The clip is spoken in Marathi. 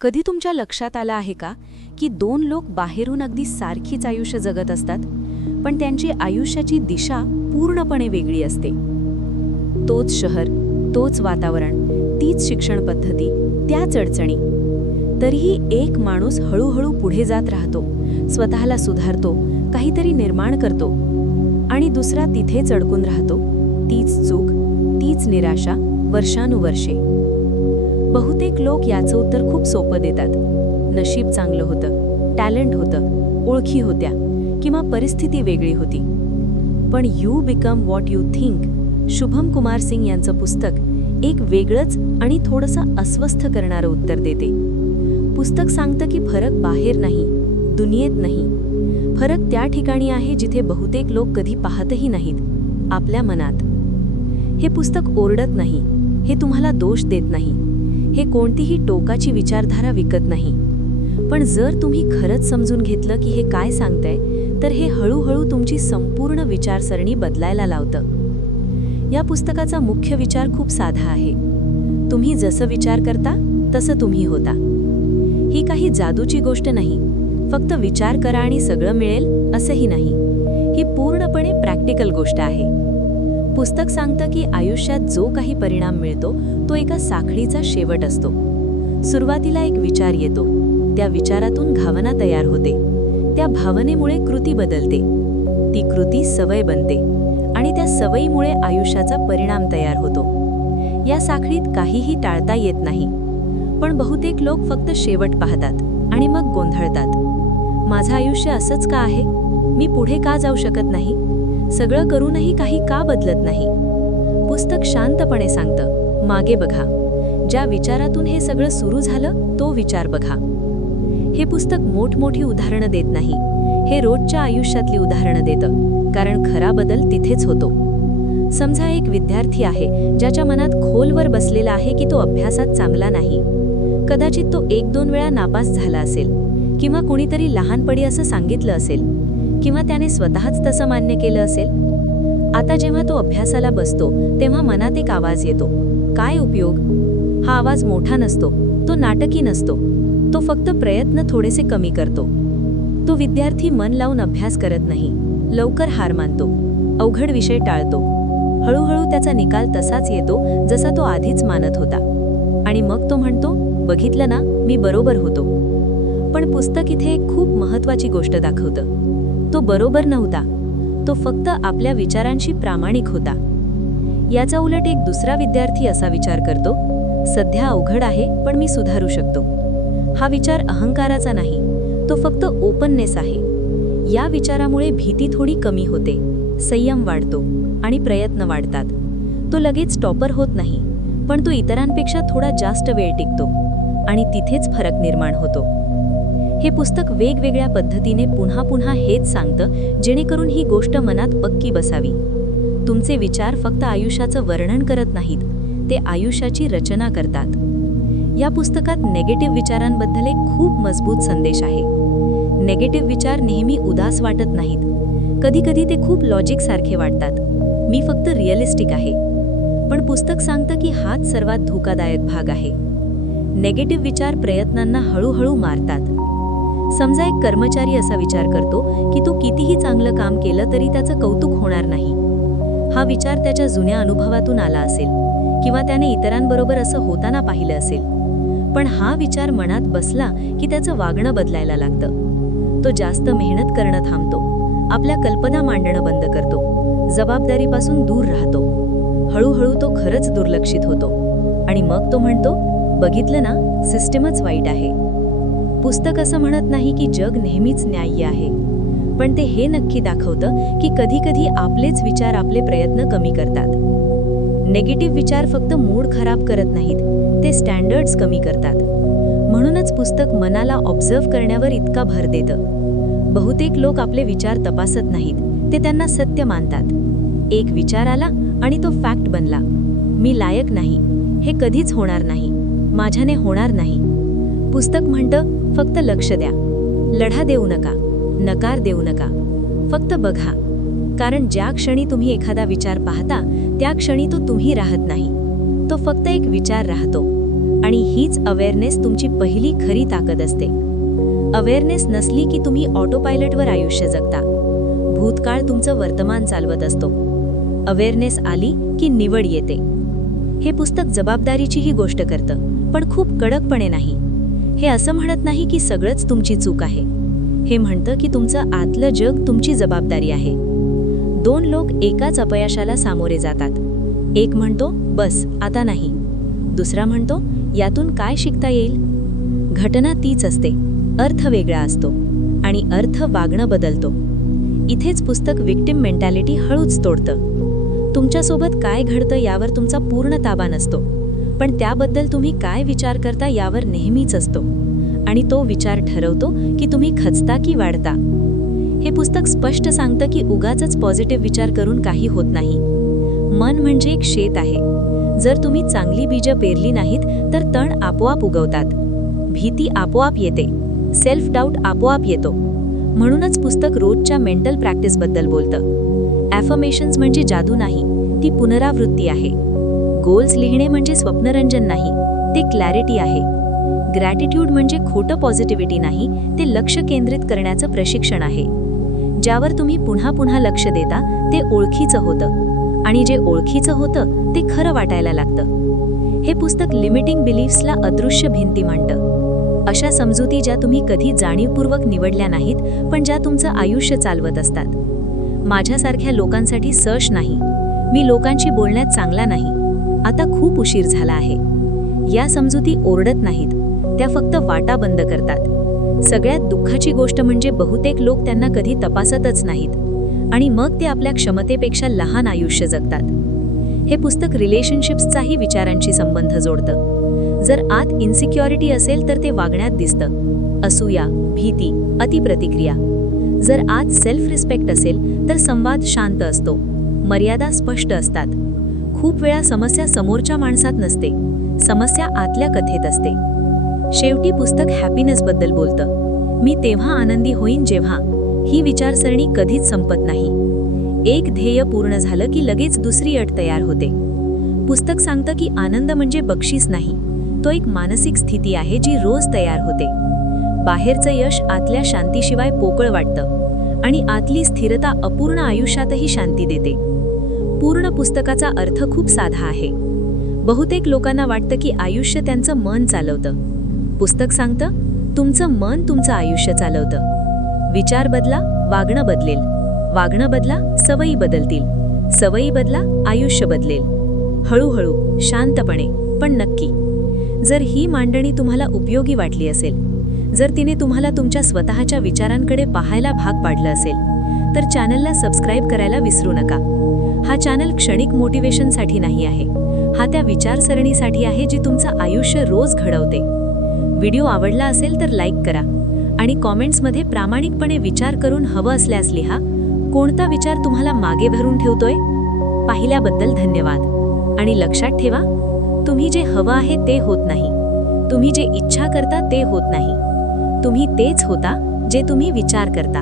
कधी तुमच्या लक्षात आलं आहे का की दोन लोक बाहेरून अगदी सारखीच आयुष्य जगत असतात, पण त्यांची आयुष्याची दिशा पूर्णपणे वेगळी असते. तोच शहर, तोच वातावरण, तीच शिक्षण पद्धती, त्याच अडचणी. तरीही एक माणूस हळूहळू पुढे जात राहतो, स्वतःला सुधारतो, काहीतरी निर्माण करतो, आणि दुसरा तिथेच अडकून राहतो. तीच चूक, तीच निराशा, वर्षानुवर्षे. बहुतेक लोक याचं उत्तर खूप सोपं देतात. नशीब चांगलं होतं, टॅलेंट होतं, ओळखी होत्या, किंवा परिस्थिती वेगळी होती. पण you become what you think, Shubham Kumar Singh यांचं पुस्तक एक वेगळंच आणि थोडंसं अस्वस्थ करणारं उत्तर देते. पुस्तक सांगतं की फरक बाहेर नाही, दुनियेत नाही. फरक त्या ठिकाणी आहे जिथे बहुतेक लोक कधी पाहतही नाहीत, आपल्या मनात. हे पुस्तक ओरडत नाही, हे तुम्हाला दोष देत नाही, हे कोणतीही टोकाची विचारधारा विकत नाही. पण जर तुम्ही खरंच समजून घेतलं की हे काय सांगतंय, तर हे हळूहळू तुमची संपूर्ण विचारसरणी बदलायला लावतं. या पुस्तकाचा मुख्य विचार खूप साधा आहे. तुम्ही जसं विचार करता तसं तुम्ही होता. ही काही जादूची गोष्ट नाही, फक्त विचार करा आणि सगळं मिळेल असंही नाही. ही पूर्णपणे प्रॅक्टिकल गोष्ट आहे. पुस्तक सांगतं की आयुष्यात जो काही परिणाम मिळतो तो एका साखळीचा शेवट असतो. सुरुवातीला एक विचार येतो, त्या विचारातून भावना तयार होते, त्या भावनेमुळे कृती बदलते, ती कृती सवय बनते, आणि त्या सवयीमुळे आयुष्याचा परिणाम तयार होतो. या साखळीत काहीही टाळता येत नाही. पण बहुतेक लोक फक्त शेवट पाहतात आणि मग गोंधळतात. माझं आयुष्य असंच का आहे? मी पुढे का जाऊ शकत नाही? सगळं करूनही काही का बदलत नाही? पुस्तक शांतपणे सांगतं, मागे बघा. ज्या विचारातून हे सगळं सुरू झालं तो विचार बघा. हे पुस्तक मोठमोठी उदाहरणं देत नाही, हे रोजच्या आयुष्यातली उदाहरणं देतं, कारण खरा बदल तिथेच होतो. समजा एक विद्यार्थी आहे ज्याच्या मनात खोलवर बसलेला आहे की तो अभ्यासात चांगला नाही. कदाचित तो 1-2 वेळा नापास झाला असेल, किंवा कोणीतरी लहानपणी असं सांगितलं असेल, किंवा त्याने स्वतःच तसं मान्य केलं असेल. आता जेव्हा तो अभ्यासाला बसतो तेव्हा मनात एक आवाज येतो, काय उपयोग? हा आवाज मोठा नसतो, तो नाटकी नसतो, तो फक्त प्रयत्न थोडेसे कमी करतो. तो विद्यार्थी मन लावून अभ्यास करत नाही, लवकर हार मानतो, अवघड विषय टाळतो. हळूहळू त्याचा निकाल तसाच येतो जसा तो आधीच मानत होता, आणि मग तो म्हणतो, बघितलं ना, मी बरोबर होतो. पण पुस्तक इथे एक खूप महत्त्वाची गोष्ट दाखवतं. तो बरोबर नव्हता, तो फक्त आपल्या विचारांशी प्रामाणिक होता. याचा उलट एक दुसरा विद्यार्थी असा विचार करतो, सध्या अवघड आहे पण मी सुधारू शकतो. हा विचार अहंकाराचा नाही, तो फक्त ओपननेस आहे. या विचारामुळे भीती थोडी कमी होते, संयम वाढतो, आणि प्रयत्न वाढतात. तो लगेच टॉपर होत नाही, पण तो इतरांपेक्षा थोडा जास्त वेळ टिकतो, आणि तिथेच फरक निर्माण होतो. हे पुस्तक वेगवेगळ्या पद्धतीने पुन्हा पुन्हा हेच सांगतं, जेणेकरून ही गोष्ट मनात पक्की बसावी. तुमचे विचार फक्त आयुष्याचं वर्णन करत नाहीत, ते आयुष्याची रचना करतात. या पुस्तकात नेगेटिव्ह विचारांबद्दल एक खूप मजबूत संदेश आहे. नेगेटिव्ह विचार नेहमी उदास वाटत नाहीत. कधीकधी ते खूप लॉजिक सारखे वाटतात, मी फक्त रिअलिस्टिक आहे. पण पुस्तक सांगतं की हाच सर्वात धोकादायक भाग आहे. नेगेटिव्ह विचार प्रयत्नांना हळूहळू मारतात. समजा एक कर्मचारी असा विचार करतो की तो कितीही चांगलं काम केलं तरी त्याचं कौतुक होणार नाही. हा विचार त्याच्या जुन्या अनुभवातून आला असेल, किंवा त्याने इतरांबरोबर असं होताना पाहिलं असेल. पण हा विचार मनात बसला की त्याचं वागणं बदलायला लागतं. तो जास्त मेहनत करणं थांबतो, आपल्या कल्पना मांडणं बंद करतो, जबाबदारीपासून दूर राहतो. हळूहळू तो खरंच दुर्लक्षित होतो, आणि मग तो म्हणतो, बघितलं ना, सिस्टमच वाईट आहे. पुस्तक असं म्हणत नाही की जग नेहमीच न्याय्य आहे, पण ते हे नक्की दाखवतं की कधीकधी आपलेच विचार आपले प्रयत्न कमी करतात. नेगेटिव्ह विचार फक्त मूड खराब करत नाहीत, ते स्टँडर्ड्स कमी करतात. म्हणूनच पुस्तक मनाला ऑब्झर्व्ह करण्यावर इतका भर देतं. बहुतेक लोक आपले विचार तपासत नाहीत, ते त्यांना सत्य मानतात. एक विचार आला आणि तो फॅक्ट बनला, मी लायक नाही, हे कधीच होणार नाही, माझ्याने होणार नाही. पुस्तक म्हणतं, फक्त लक्ष द्या, लढा देऊ नका, नकार देऊ नका, फक्त बघा. कारण ज्या क्षणी तुम्ही एखादा विचार पाहता त्या क्षणी तो तुम्ही राहत नाही, तो फक्त एक विचार राहतो. आणि हीच अवेअरनेस तुमची पहिली खरी ताकद असते. अवेअरनेस नसली की तुम्ही ऑटो पायलटवर आयुष्य जगता. भूतकाळ तुमचं वर्तमान चालवत असतो. अवेअरनेस आली की निवड येते. हे पुस्तक जबाबदारीचीही गोष्ट करतं, पण खूप कडकपणे नाही. हे असं म्हणत नाही की सगळंच तुमची चूक आहे. हे म्हणतं की तुमचं आतलं जग तुमची जबाबदारी आहे. 2 लोक एकाच अपयशाला सामोरे जातात. एक म्हणतो बस आता नाही, दुसरा म्हणतो यातून काय शिकता येईल. घटना तीच असते, अर्थ वेगळा असतो आणि अर्थ वागणं बदलतो. इथेच पुस्तक विक्टिम मेंटॅलिटी हळूच तोडतं. तुमच्यासोबत काय घडतं यावर तुमचा पूर्ण ताबा नसतो, पण त्याबद्दल तुम्ही काय विचार करता यावर नेहमीच असतो. आणि तो विचार ठरवतो की तुम्ही खचता की वाढता. हे पुस्तक स्पष्ट सांगतं की उगाचच पॉझिटिव्ह विचार करून काही होत नाही. मन म्हणजे एक शेत आहे. जर तुम्ही चांगली बीजं पेरली नाहीत तर तण आपोआप उगवतात. भीती आपोआप येते, सेल्फ डाऊट आपोआप येतो. म्हणूनच पुस्तक रोजच्या मेंटल प्रॅक्टिसबद्दल बोलतं. ॲफर्मेशन्स म्हणजे जादू नाही, ती पुनरावृत्ती आहे. गोल्स लिहिणे म्हणजे स्वप्नरंजन नाही, ते क्लॅरिटी आहे. ग्रॅटिट्यूड म्हणजे खोटं पॉझिटिव्हिटी नाही, ते लक्ष केंद्रित करण्याचं प्रशिक्षण आहे. ज्यावर तुम्ही पुन्हा पुन्हा लक्ष देता ते ओळखीचं होतं, आणि जे ओळखीचं होतं ते खरं वाटायला लागतं. हे पुस्तक लिमिटिंग बिलीफ्सला अदृश्य भिंती म्हणतं. अशा समजुती ज्या तुम्ही कधी जाणीवपूर्वक निवडल्या नाहीत, पण ज्या तुमचं आयुष्य चालवत असतात. माझ्यासारख्या लोकांसाठी सश नाही, मी लोकांशी बोलण्यात चांगला नाही, आता खूप उशीर झाला आहे. या समजुती ओरडत नाहीत, त्या फक्त वाटा बंद करतात. सगळ्यात दुःखाची गोष्ट म्हणजे बहुतेक लोक त्यांना कधी तपासतच नाहीत, आणि मग ते आपल्या क्षमतेपेक्षा लहान आयुष्य जगतात. हे पुस्तक रिलेशनशिप्सचाही विचारांशी संबंध जोडतं. जर आत इन्सिक्युरिटी असेल तर ते वागण्यात दिसतं. असूया, भीती, अतिप्रतिक्रिया. जर आत सेल्फ रिस्पेक्ट असेल तर संवाद शांत असतो, मर्यादा स्पष्ट असतात. खूप वेळा समस्या समोरच्या माणसात नसते, समस्या आतल्या कथेत असते. शेवटी पुस्तक हॅपीनेसबद्दल बोलतं. मी तेव्हा आनंदी होईन जेव्हा. ही विचारसरणी कधीच संपत नाही. एक ध्येय पूर्ण झालं की लगेच दुसरी अट तयार होते. पुस्तक सांगतं की आनंद म्हणजे बक्षीस नाही, तो एक मानसिक स्थिती आहे जी रोज तयार होते. बाहेरचं यश आतल्या शांतीशिवाय पोकळ वाटतं, आणि आतली स्थिरता अपूर्ण आयुष्यातही शांती देते. पूर्ण पुस्तकाचा अर्थ खूप साधा आहे. बहुतेक लोकांना वाटतं की आयुष्य त्यांचं मन चालवतं. पुस्तक सांगतं तुमचं मन तुमचं आयुष्य चालवतं. विचार बदला, वागणं बदलेल. वागणं बदला, सवयी बदलतील. सवयी बदला, आयुष्य बदलेल. हळूहळू, शांतपणे, पण नक्की. जर ही मांडणी तुम्हाला उपयोगी वाटली असेल, जर तिने तुम्हाला तुमच्या स्वतःच्या विचारांकडे पाहायला भाग पाडलं असेल, तर चॅनलला सबस्क्राईब करायला विसरू नका. हा चॅनल क्षणिक मोटिवेशनसाठी नाही आहे, हा त्या विचारसरणीसाठी आहे जी तुमचं आयुष्य रोज घडवते. व्हिडिओ आवडला असेल तर लाईक करा, आणि कॉमेंट्समध्ये प्रामाणिकपणे विचार करून हवं असल्यास लिहा, कोणता विचार तुम्हाला मागे भरून ठेवतोय. पाहिल्याबद्दल धन्यवाद. आणि लक्षात ठेवा, तुम्ही जे हवं आहे ते होत नाही, तुम्ही जे इच्छा करता ते होत नाही, तुम्ही तेच होता जे तुम्ही विचार करता.